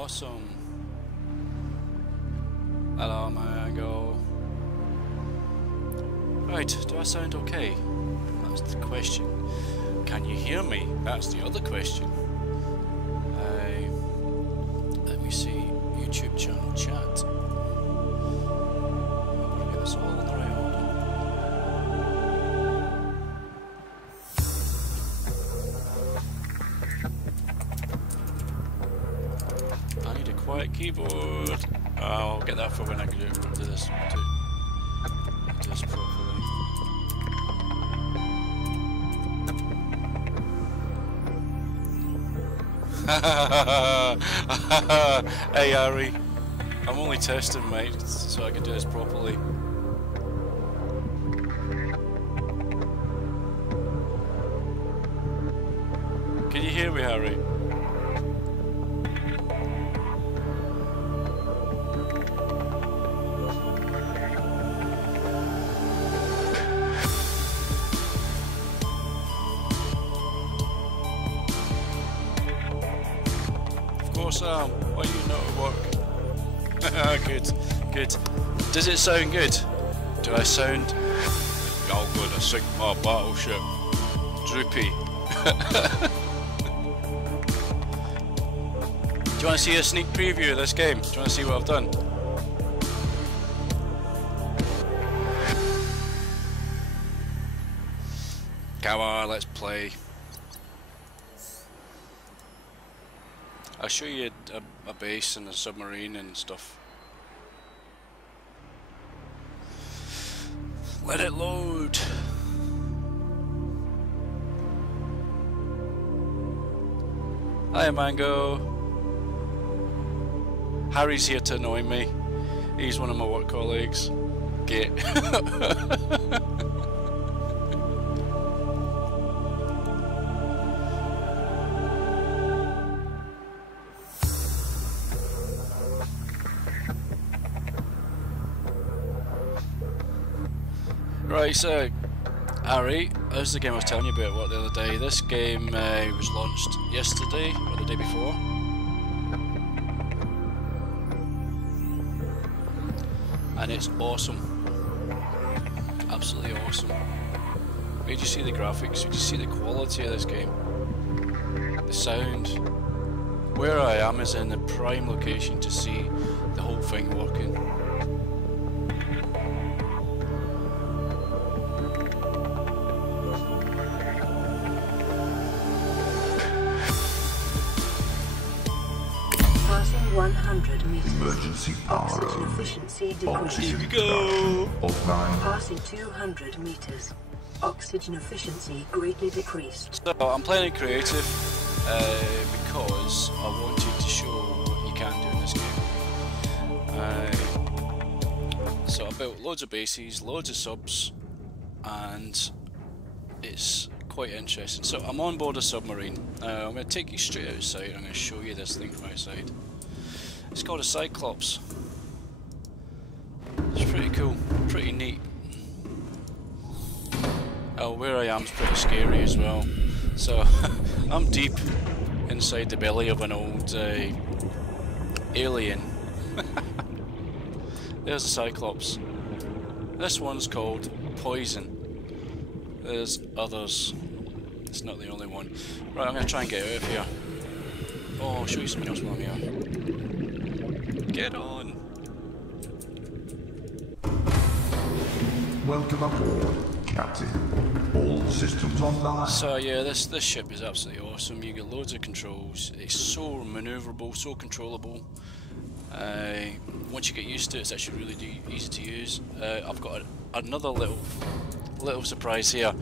Awesome. Hello, Mango. Right, do I sound okay? That's the question. Can you hear me? That's the other question. Let me see. YouTube channel chat. I'm gonna get this all in the right order. I need a quiet keyboard. I'll get that for when I do this. Do this properly. Hey Ari, I'm only testing, mate, so I can do this properly. Can you hear me, Harry? Why are you not at work? Good, good. Does it sound good? Do I sound... I'm gonna sink my battleship. Droopy. Do you want to see a sneak preview of this game? Do you want to see what I've done? Come on, let's play. I'll show you a base and a submarine and stuff. Let it load. Hi Mango. Harry's here to annoy me. He's one of my work colleagues. Git. Right, so Harry, this is the game I was telling you about the other day. This game was launched yesterday or the day before. And it's awesome. Absolutely awesome. Where did you see the graphics? Did you see the quality of this game? The sound. Where I am is in the prime location to see the whole thing working. Passing 100 meters. Emergency power Oxygen efficiency decreased. Here we go. offline. Passing 200 meters. Oxygen efficiency greatly decreased. So I'm playing creative because I wanted to show what you can do in this game. So I built loads of bases, loads of subs, and it's quite interesting. So I'm on board a submarine. I'm going to take you straight outside. I'm going to show you this thing from outside. It's called a Cyclops. It's pretty cool, pretty neat. Oh, where I am is pretty scary as well. So I'm deep inside the belly of an old alien. There's a Cyclops. This one's called Poison. There's others. It's not the only one. Right, I'm going to try and get out of here. Oh, I'll show you something else while I'm here. Get on! Welcome aboard, Captain. All systems online. So yeah, this ship is absolutely awesome. You get loads of controls. It's so manoeuvrable, so controllable. Once you get used to it, it's actually really easy to use. I've got another little surprise here.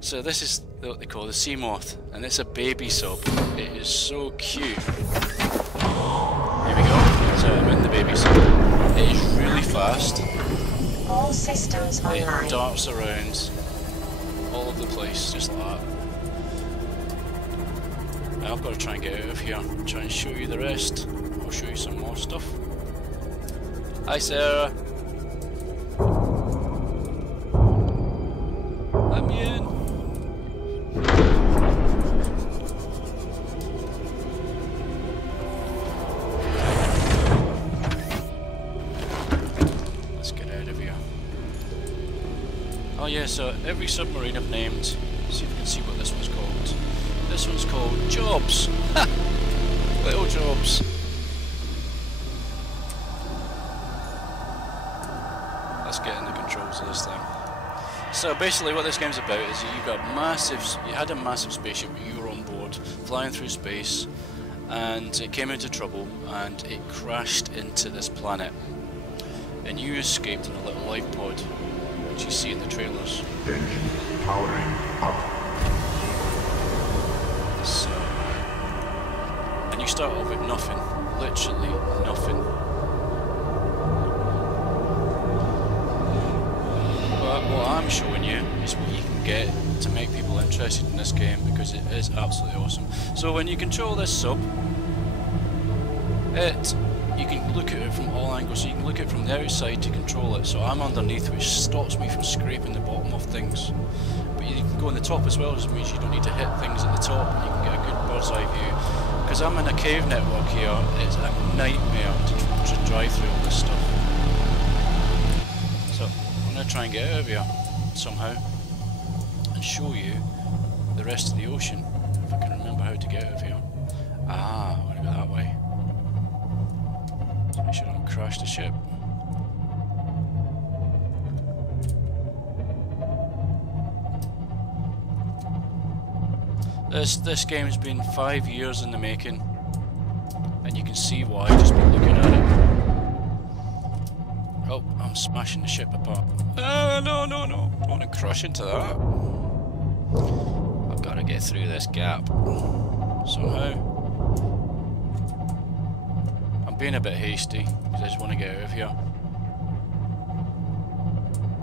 So this is what they call the sea moth, and it's a baby sub. It is so cute. Here we go. So I'm in the baby sub. It is really fast. All systems online. It darts around all over the place, just like that. Now I've got to try and get out of here, try and show you the rest. I'll show you some more stuff. Hi Sarah. Let me in. Yeah, so every submarine I've named, see if you can see what this one's called. This one's called Jobs. Ha! Little Jobs. Let's get in the controls of this thing. So basically what this game's about is that you had a massive spaceship, you were on board, flying through space, and it came into trouble, and it crashed into this planet. And you escaped in a little life pod, which you see in the trailers. Engine powering up. So, and you start off with nothing, literally nothing. But what I'm showing you is what you can get to make people interested in this game, because it is absolutely awesome. So when you control this sub, you can look at it from all angles, so you can look at it from the outside to control it. So I'm underneath, which stops me from scraping the bottom of things. But you can go on the top as well, which means you don't need to hit things at the top, and you can get a good bird's eye view. Because I'm in a cave network here, it's a nightmare to drive through all this stuff. So I'm going to try and get out of here somehow and show you the rest of the ocean, if I can remember how to get out of here. Ah, I'm going to go that way. Make sure I don't crash the ship. This game's been 5 years in the making, and you can see why just by looking at it. Oh, I'm smashing the ship apart. Oh, no, no, no! Don't want to crash into that. I've got to get through this gap somehow. Being a bit hasty because I just want to get out of here.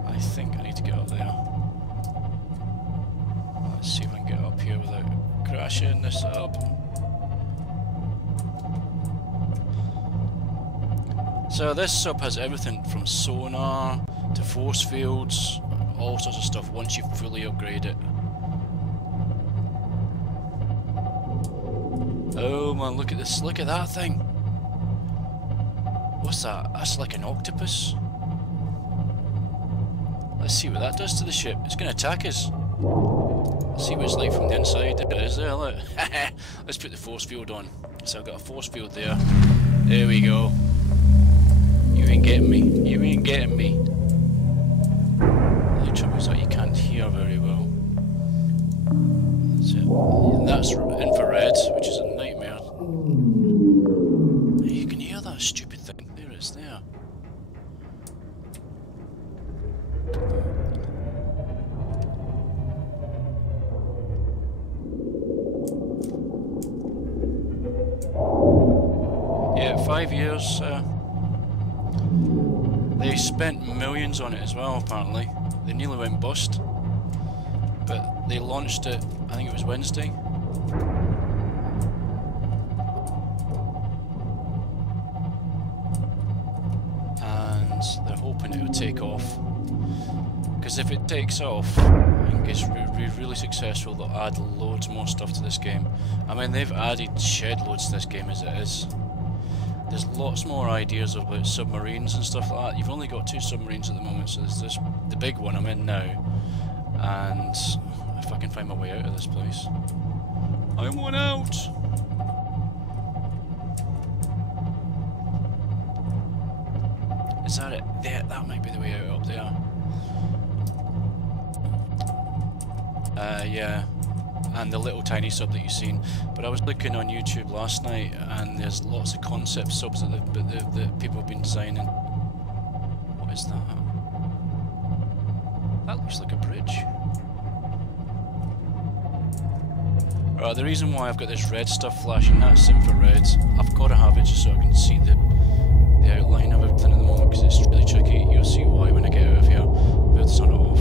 I think I need to get up there. Let's see if I can get up here without crashing this up. So this sub has everything from sonar to force fields, all sorts of stuff once you fully upgrade it. Oh man, look at this, look at that thing. What's that? That's like an octopus. Let's see what that does to the ship. It's going to attack us. Let's see what it's like from the inside. There it is there, look. Let's put the force field on. So I've got a force field there. There we go. You ain't getting me. You ain't getting me. The trouble is that you can't hear very well. That's it. And that's infrared, which is a nightmare. You can hear that stupid thing. There it's there. Yeah, 5 years. They spent millions on it as well, apparently. They nearly went bust. But they launched it, I think it was Wednesday. They're hoping it will take off, because if it takes off and gets really successful, they'll add loads more stuff to this game. I mean, they've added shed loads to this game as it is. There's lots more ideas about submarines and stuff like that. You've only got 2 submarines at the moment, so there's this, the big one I'm in now, and if I can find my way out of this place. I want out! Is that it? There, that might be the way out up there. Yeah, and the little tiny sub that you've seen. But I was looking on YouTube last night, and there's lots of concept subs that people have been designing. What is that? That looks like a bridge. Right, the reason why I've got this red stuff flashing, that's infrared. I've got to have it just so I can see the outline of everything at the moment, because it's really tricky. You'll see why when I get out of here. I'll be able to turn it off.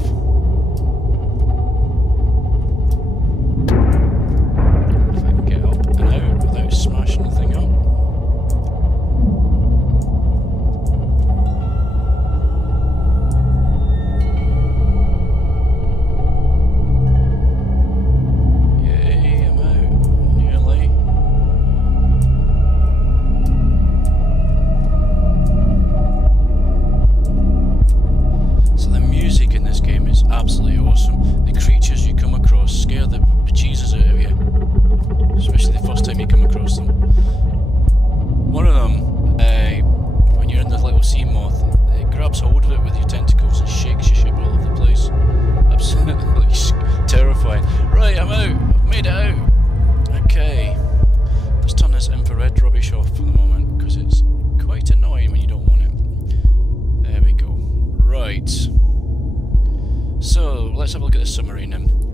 If I can get up and out without smashing the thing up. Yay, I'm out. Nearly. So the music in this game is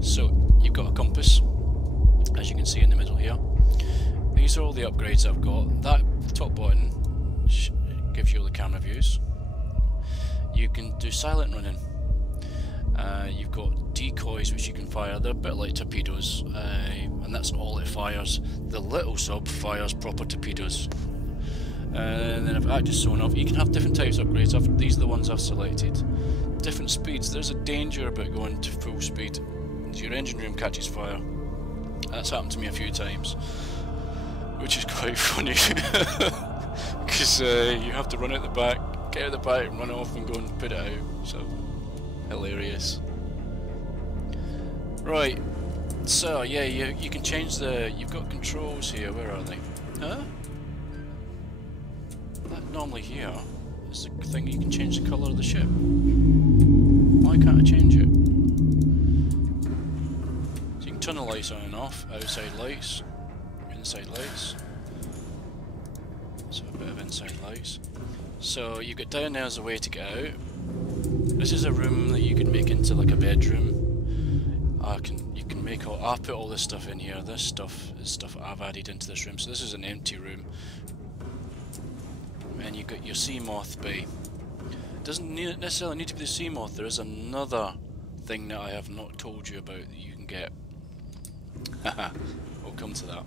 So you've got a compass, as you can see in the middle here. These are all the upgrades I've got. That top button gives you all the camera views. You can do silent running. You've got decoys which you can fire. They're a bit like torpedoes, and that's all it fires. The little sub fires proper torpedoes. And then I've active sonar. You can have different types of upgrades. These are the ones I've selected. Different speeds. There's a danger about going to full speed. Your engine room catches fire. That's happened to me a few times, which is quite funny because you have to run out the back, get out the back, and run off and go and put it out. So hilarious. Right. So yeah, you can change the. You've got controls here. Where are they? Huh? That normally here is the thing you can change the colour of the ship. Why can't I change it? So you can turn the lights on and off, outside lights, inside lights. So a bit of inside lights. So you get down there as a way to get out. This is a room that you can make into like a bedroom. You can make all. I've put all this stuff in here. This stuff is stuff I've added into this room. So this is an empty room. And you got your sea moth bay. It doesn't necessarily need to be the sea moth. There is another thing that I have not told you about that you can get. Haha, we'll come to that.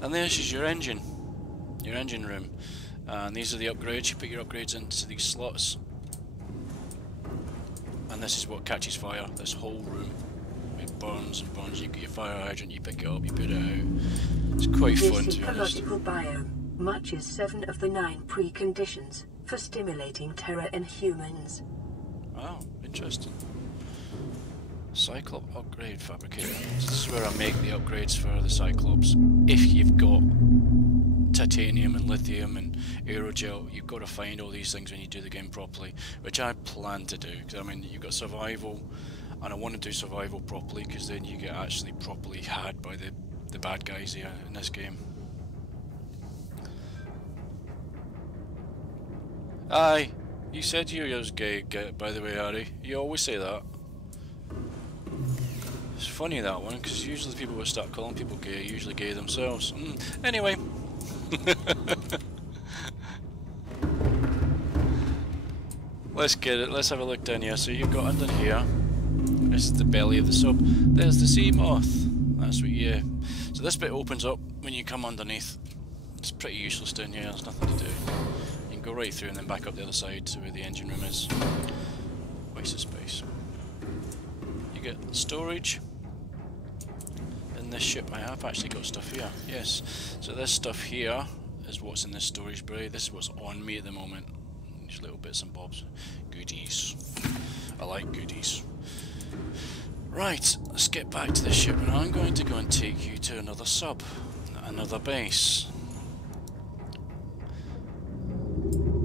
And this is your engine room. And these are the upgrades. You put your upgrades into these slots. And this is what catches fire. This whole room. It burns and burns. You get your fire hydrant, you pick it up, you put it out. It's quite fun, to be honest. This ecological biome matches 7 of the 9 preconditions for stimulating terror in humans. Wow, interesting. Cyclops upgrade fabricator. So this is where I make the upgrades for the Cyclops. If you've got titanium and lithium and aerogel, you've got to find all these things when you do the game properly, which I plan to do. Because I mean, you've got survival, and I want to do survival properly, because then you get actually properly had by the bad guys here in this game. Aye, you said you was gay, by the way, Harry. You always say that. It's funny, that one, because usually people would start calling people gay, usually gay themselves. Anyway. Let's get it, let's have a look down here. So you've got under here, this is the belly of the sub. There's the sea moth. That's what you... So this bit opens up when you come underneath. It's pretty useless down here, there's nothing to do. You can go right through and then back up the other side to where the engine room is. Waste of space. You get storage. In this ship I have actually got stuff here, yes. So this stuff here is what's in this storage bay. This is what's on me at the moment. These little bits and bobs. Goodies. I like goodies. Right, let's get back to the ship, and I'm going to go and take you to another sub, another base.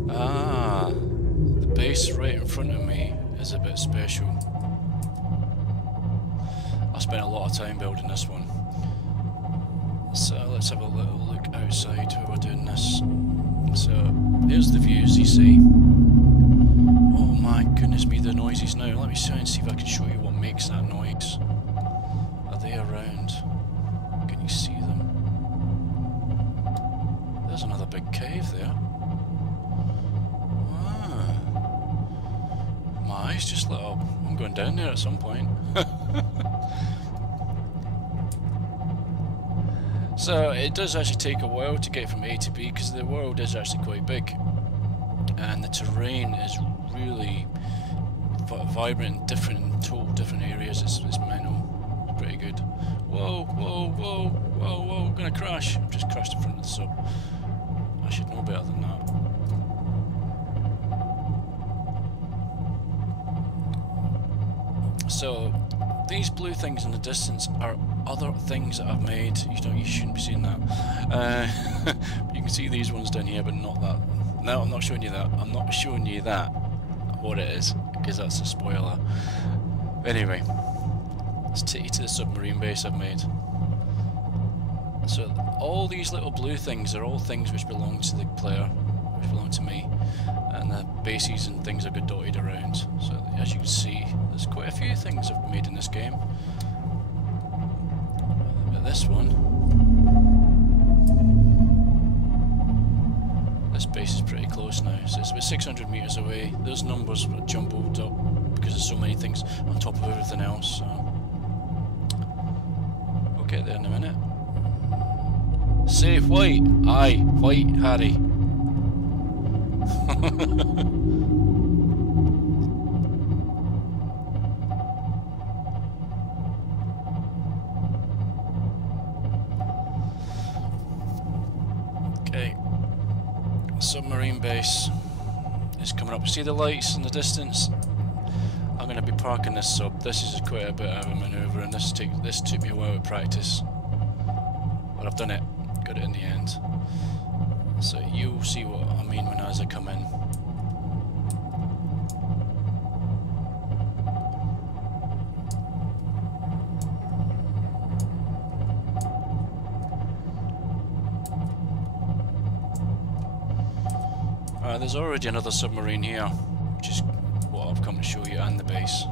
Ah, the base right in front of me is a bit special. I spent a lot of time building this one. So let's have a little look outside while we're doing this. So here's the views you see. Oh my goodness me, the noises now. Let me try and see if I can show you what makes that noise. Are they around? Can you see them? There's another big cave there. Ah. My eyes just lit up. I'm going down there at some point. So it does actually take a while to get from A to B, because the world is actually quite big, and the terrain is really vibrant and different in total different areas. It's mental. It's pretty good. Whoa, whoa, whoa, whoa, whoa! I'm gonna crash. I've just crashed in front of the sub. I should know better than that. So these blue things in the distance are other things that I've made. You shouldn't be seeing that. You can see these ones down here, but not that. No, I'm not showing you that. I'm not showing you that, what it is, because that's a spoiler. Anyway, let's take you to the submarine base I've made. So all these little blue things are all things which belong to the player, which belong to me. And and the bases and things are dotted around. So as you can see, there's quite a few things I've made in this game. But this one, this base is pretty close now, so it's about 600 meters away. Those numbers are jumbled up because there's so many things on top of everything else. So we'll get there in a minute. Save white! Aye, white, Harry. Okay. Submarine base is coming up. See the lights in the distance? I'm going to be parking this sub. This is quite a bit of a manoeuvre, and this took me a while to practice. But I've done it. Got it in the end. So you'll see what I mean as I come in. There's already another submarine here, which is what I've come to show you, and the base.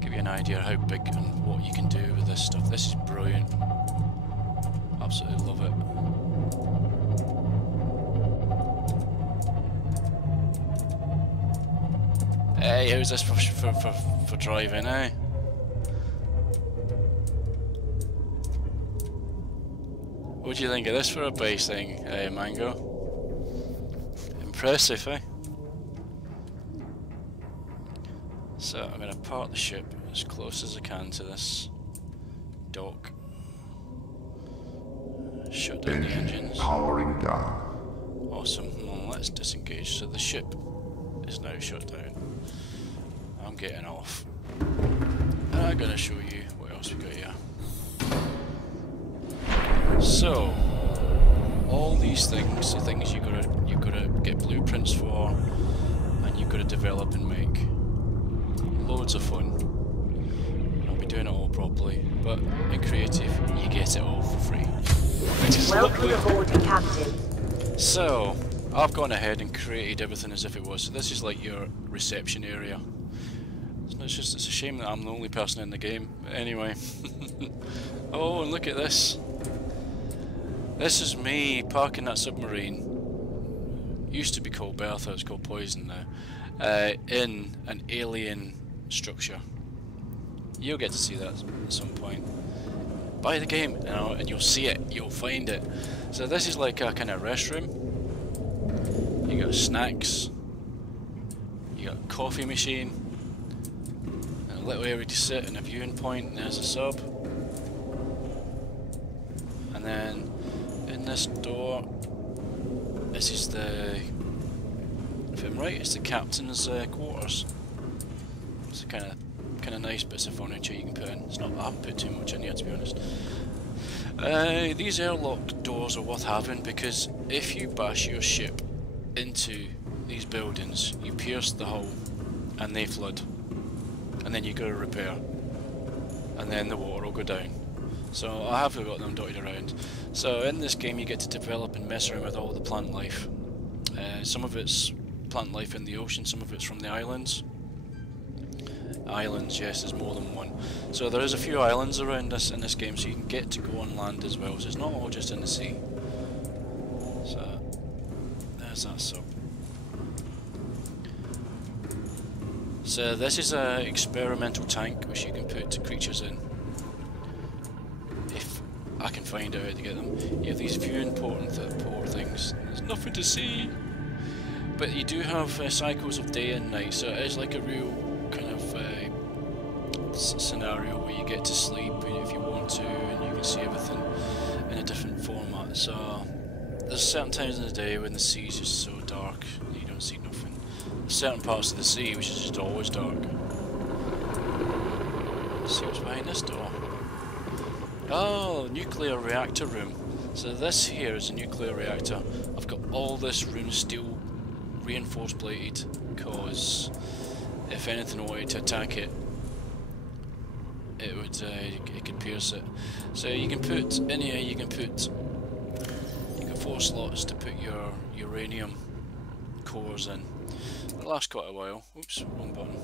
Give you an idea how big and what you can do with this stuff. This is brilliant. Absolutely love it. Hey, how's this for driving, eh? What do you think of this for a base thing, Mango? Impressive, eh? So I'm going to park the ship as close as I can to this dock. Shut down the engines. Powering down. Awesome. Well, let's disengage. So the ship is now shut down. I'm getting off. And I'm going to show you what else we got here. So all these things, the things you've got to get blueprints for, and you've got to develop and make. Loads of fun. I'll be doing it all properly, but in creative, you get it all for free. Which is Welcome lovely. aboard, Captain. So I've gone ahead and created everything as if it was. So this is like your reception area. It's a shame that I'm the only person in the game. But anyway. Oh, and look at this. This is me parking that submarine. Used to be called Bertha, it's called Poison now. In an alien structure. You'll get to see that at some point. Buy the game, and you'll see it. You'll find it. So this is like a kind of restroom. You got snacks. You got a coffee machine. And a little area to sit and a viewing point. And there's a sub. And then in this door, this is the, if I'm right, it's the captain's quarters. It's kind of nice bits of furniture you can put in. It's not, I haven't put too much in here, to be honest. These airlock doors are worth having because if you bash your ship into these buildings, you pierce the hull and they flood, and then you got to repair, and then the water will go down. So I have got them dotted around. So in this game you get to develop and mess around with all the plant life. Some of it's plant life in the ocean, some of it's from the islands. Islands, yes, there's more than one. So there is a few islands around us in this game, so you can get to go on land as well. So it's not all just in the sea. So there's that sub. So this is an experimental tank which you can put creatures in. If I can find out how to get them. You have these viewing port things. There's nothing to see. But you do have cycles of day and night, so it is like a real kind of scenario where you get to sleep if you want to, and you can see everything in a different format. So there's certain times in the day when the sea is just so dark you don't see nothing. There's certain parts of the sea which is just always dark. Let's see what's behind this door. Oh, nuclear reactor room. So this here is a nuclear reactor. I've got all this room steel reinforced plated because if anything wanted to attack it, it could pierce it. So you can put in here, you got 4 slots to put your uranium cores in. lasts quite a while. Oops, wrong button.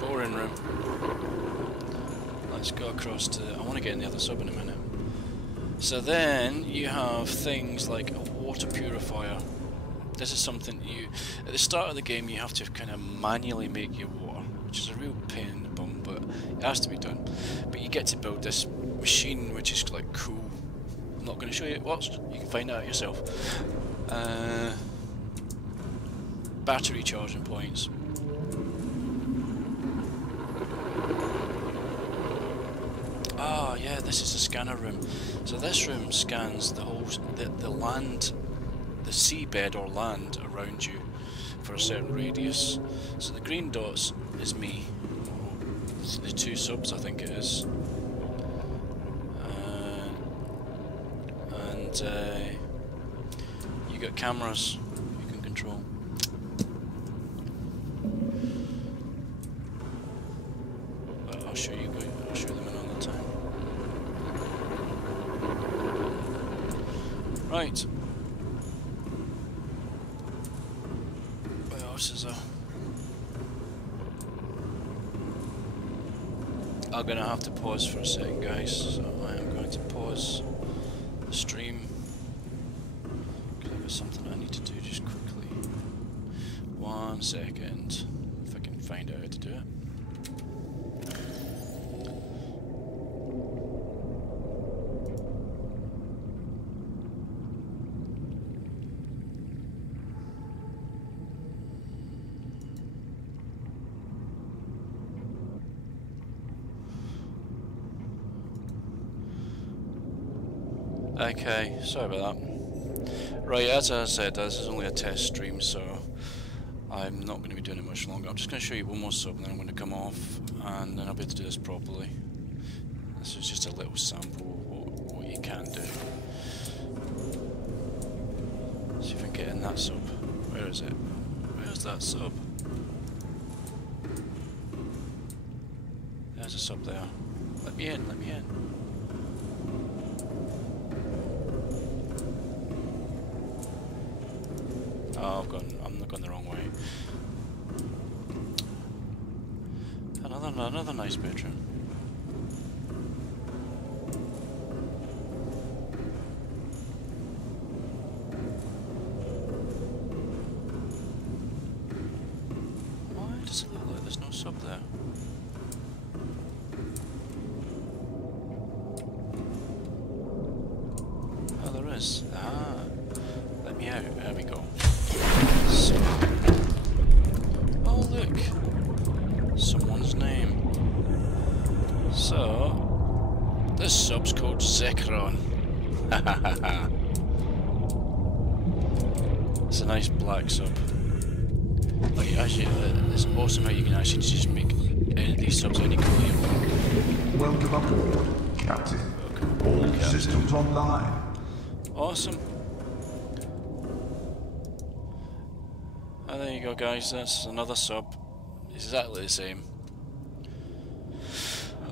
Boring room. Let's go across to... I want to get in the other sub in a minute. So then you have things like a water purifier. This is something you... At the start of the game you have to kind of manually make your water, which is a real pain in the bum, but it has to be done. But you get to build this machine which is like cool. I'm not going to show you it works, you can find out yourself. Battery charging points. Ah, yeah, this is the scanner room. So this room scans the whole, the land, the seabed or land around you for a certain radius. So the green dots is me. The two subs, I think it is. You got cameras you can control. But I'll show you. I'll show them another time. Right. What else is there? I'm gonna have to pause for a second, guys. So I am going to pause the stream because I've got something I need to do just quickly. 1 second, if I can find out how to do it. Okay, sorry about that. Right, as I said, this is only a test stream, so I'm not going to be doing it much longer. I'm just going to show you one more sub, and then I'm going to come off, and then I'll be able to do this properly. This is just a little sample of what you can do. See if I can get in that sub. Where is it? Where's that sub? There's a sub there. Let me in, let me in. Oh, I'm not going the wrong way. Another nice bedroom. Why does it look like there's no sub there? Oh, there is. Ah, let me out. There we go. So, oh look, someone's name. So, this sub's called Zekron. It's a nice black sub. Like, actually, it's awesome how you can actually just make any of these subs any colour you want. Welcome aboard, Captain. All systems online. Awesome. And there you go, guys, that's another sub. Exactly the same.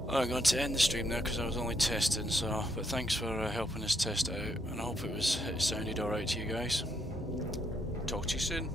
I'm going to end the stream now because I was only testing, so, but thanks for helping us test it out, and I hope it sounded alright to you guys. Talk to you soon.